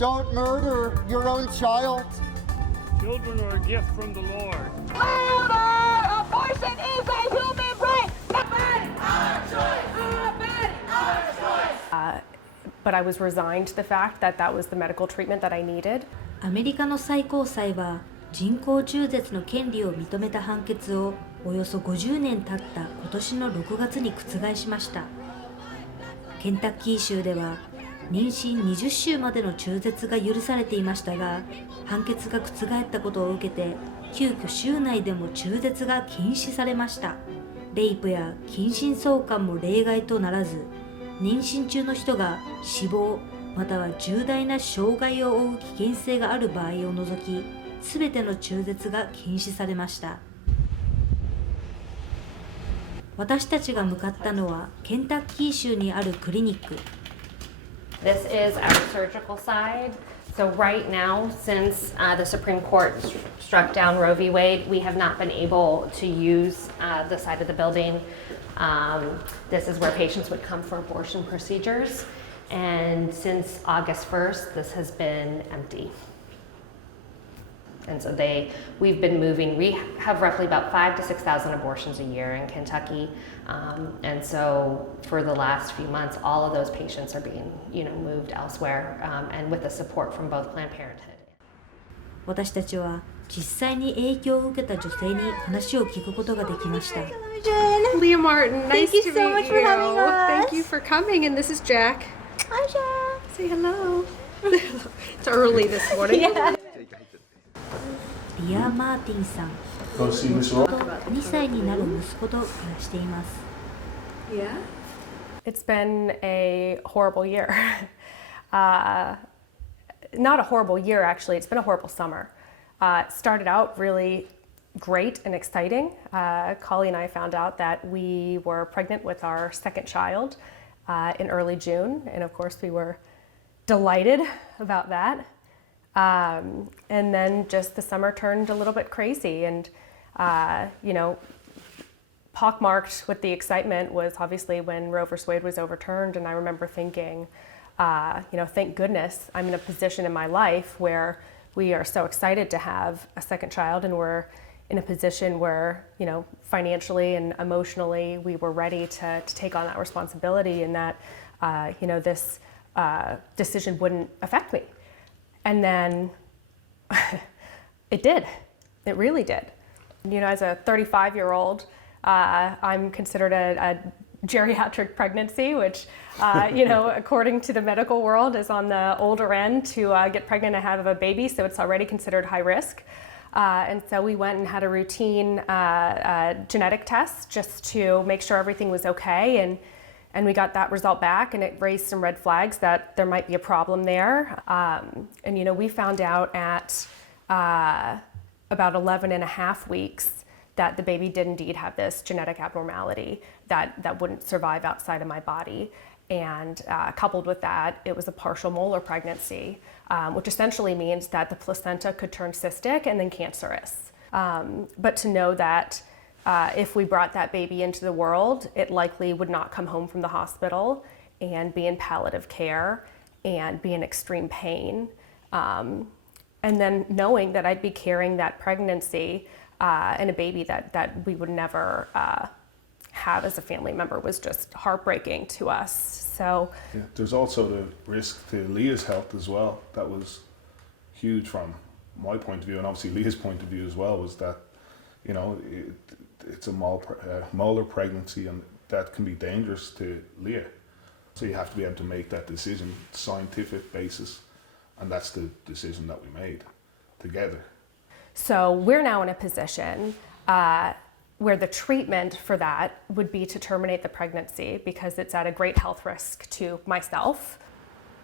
Don't murder your own child. Children are a gift from the Lord. Abortion is a human right. Our body, our choice. Our body, our choice. But I was resigned to the fact that that was the medical treatment that I needed. アメリカの最高裁は人工中絶の権利を認めた判決をおよそ50年経った今年の6月に覆しました。ケンタッキー州では妊娠20週までの中絶が許されていましたが、判決が覆ったことを受けて急遽州内でも中絶が禁止されました。レイプや近親相関も例外とならず、妊娠中の人が死亡または重大な障害を負う危険性がある場合を除き、すべての中絶が禁止されました。私たちが向かったのはケンタッキー州にあるクリニック。This is our surgical side. So right now, since the Supreme Court struck down Roe v. Wade, we have not been able to use the side of the building. This is where patients would come for abortion procedures. And since August 1st, this has been empty. And so we've been moving. We have roughly about 5,000 to 6,000 abortions a year in Kentucky. And so for the last few months, all of those patients are being, moved elsewhere, and with the support from both Planned Parenthood. 私たちは実際に影響を受けた女性に話を聞くことができました。Leah Martin, nice Thank you to so meet much you. for having us. Thank you for coming, and this is Jack. Hi, Jack. Say hello. It's early this morning. Yeah. リア・マーティンさん、2歳になる息子と暮らしています。Yeah. It's been a horrible year. Not a horrible year, actually. It's been a horrible summer. It started out really great and exciting. Collie and I found out that we were pregnant with our second child in early June. And of course, we were delighted about that. And then just the summer turned a little bit crazy, and pockmarked with the excitement was obviously when Roe v. Wade was overturned. And I remember thinking, thank goodness I'm in a position in my life where we are so excited to have a second child, and we're in a position where, financially and emotionally we were ready to take on that responsibility, and that, this decision wouldn't affect me. And then it did. It really did. As a 35-year-old, I'm considered a geriatric pregnancy, which, according to the medical world, is on the older end to get pregnant and have a baby, so it's already considered high risk. And so we went and had a routine genetic test just to make sure everything was okay, and we got that result back, and it raised some red flags that there might be a problem there. And we found out at about 11 and a half weeks that the baby did indeed have this genetic abnormality that wouldn't survive outside of my body. And coupled with that, it was a partial molar pregnancy, which essentially means that the placenta could turn cystic and then cancerous. But to know that if we brought that baby into the world, it likely would not come home from the hospital and be in palliative care and be in extreme pain. And then knowing that I'd be carrying that pregnancy and a baby that we would never have as a family member was just heartbreaking to us. So yeah, there's also the risk to Leah's health as well. That was huge from my point of view, and obviously Leah's point of view as well, was that it's a molar pregnancy, and that can be dangerous to Leah. So you have to be able to make that decision, scientific basis, and that's the decision that we made together. So we're now in a position where the treatment for that would be to terminate the pregnancy because it's at a great health risk to myself.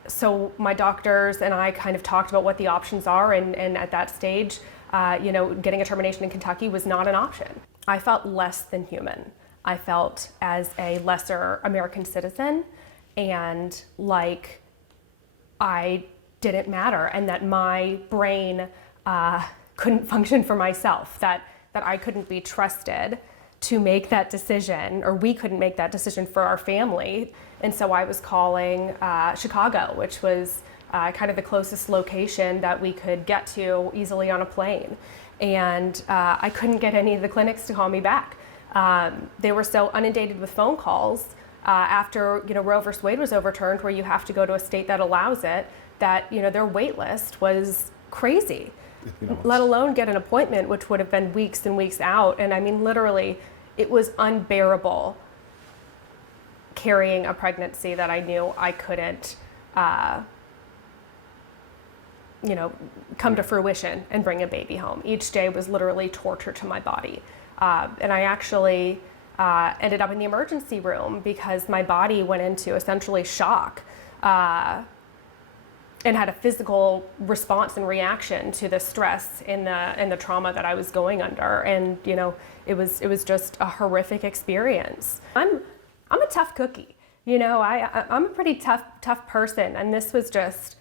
So my doctors and I kind of talked about what the options are, and at that stage, getting a termination in Kentucky was not an option. I felt less than human. I felt as a lesser American citizen, and like I didn't matter, and that my brain couldn't function for myself, that I couldn't be trusted to make that decision, or we couldn't make that decision for our family. And so I was calling Chicago, which was kind of the closest location that we could get to easily on a plane. And I couldn't get any of the clinics to call me back. They were so inundated with phone calls after Roe v. Wade was overturned, where you have to go to a state that allows it, that their wait list was crazy. Let alone get an appointment, which would have been weeks and weeks out. And I mean, literally, it was unbearable carrying a pregnancy that I knew I couldn't, come to fruition and bring a baby home. Each day was literally torture to my body. And I actually ended up in the emergency room because my body went into essentially shock and had a physical response and reaction to the stress and the trauma that I was going under. And it was just a horrific experience. I'm a tough cookie. I'm a pretty tough person, and this was just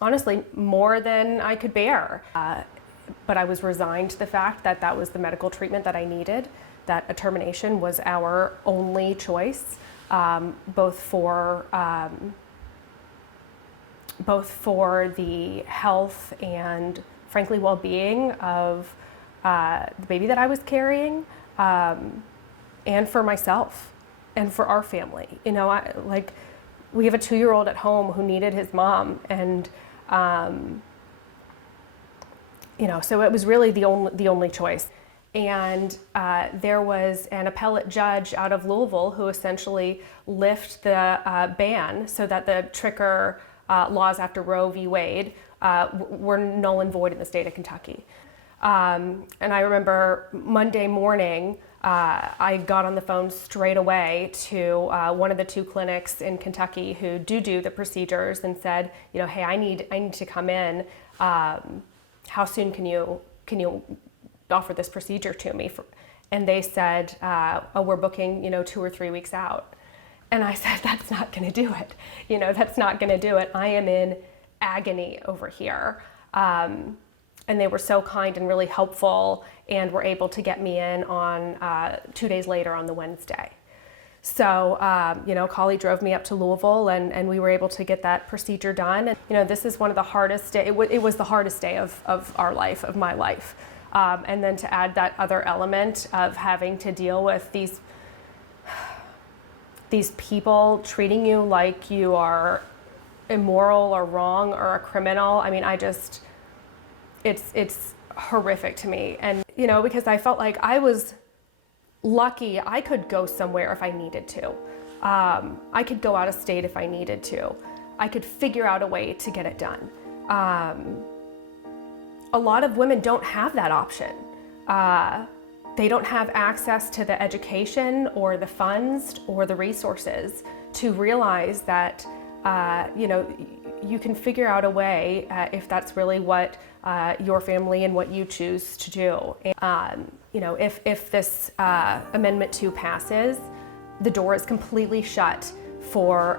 honestly more than I could bear. But I was resigned to the fact that that was the medical treatment that I needed, that a termination was our only choice, both for the health and, frankly, well-being of the baby that I was carrying, and for myself and for our family. We have a 2-year-old at home who needed his mom, and so it was really the only choice. And there was an appellate judge out of Louisville who essentially lifted the ban so that the trigger laws after Roe v. Wade were null and void in the state of Kentucky. And I remember Monday morning, I got on the phone straight away to one of the 2 clinics in Kentucky who do the procedures and said, hey, I need to come in. How soon can you offer this procedure to me? And they said, oh, we're booking 2 or 3 weeks out. And I said, that's not going to do it. That's not going to do it. I am in agony over here. And they were so kind and really helpful and were able to get me in on 2 days later on the Wednesday. So, Collie drove me up to Louisville, and we were able to get that procedure done. And, this is one of the hardest days. It was the hardest day of our life, of my life. And then to add that other element of having to deal with these people treating you like you are immoral or wrong or a criminal. I mean, it's horrific to me. And, because I felt like I was lucky I could go somewhere if I needed to. I could go out of state if I needed to. I could figure out a way to get it done. A lot of women don't have that option. They don't have access to the education or the funds or the resources to realize that, you can figure out a way if that's really what your family and what you choose to do. If this Amendment 2 passes, the door is completely shut for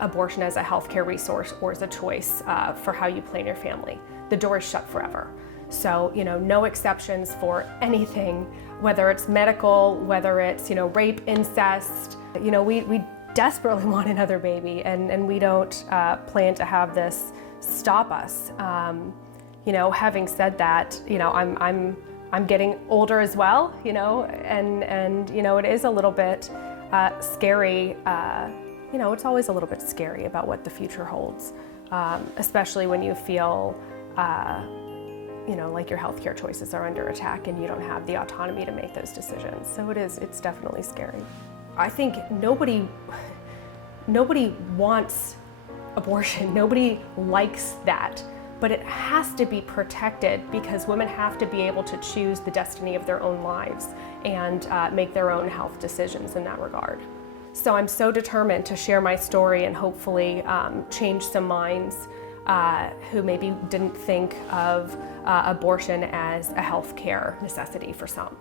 abortion as a healthcare resource or as a choice for how you plan your family. The door is shut forever. So, no exceptions for anything, whether it's medical, whether it's, rape, incest. We desperately want another baby, and we don't plan to have this stop us. Having said that, I'm getting older as well, and it is a little bit scary. It's always a little bit scary about what the future holds, especially when you feel like your healthcare choices are under attack and you don't have the autonomy to make those decisions. So it's definitely scary. I think nobody wants abortion. Nobody likes that, but it has to be protected because women have to be able to choose the destiny of their own lives and make their own health decisions in that regard. So I'm so determined to share my story and hopefully change some minds who maybe didn't think of abortion as a healthcare necessity for some.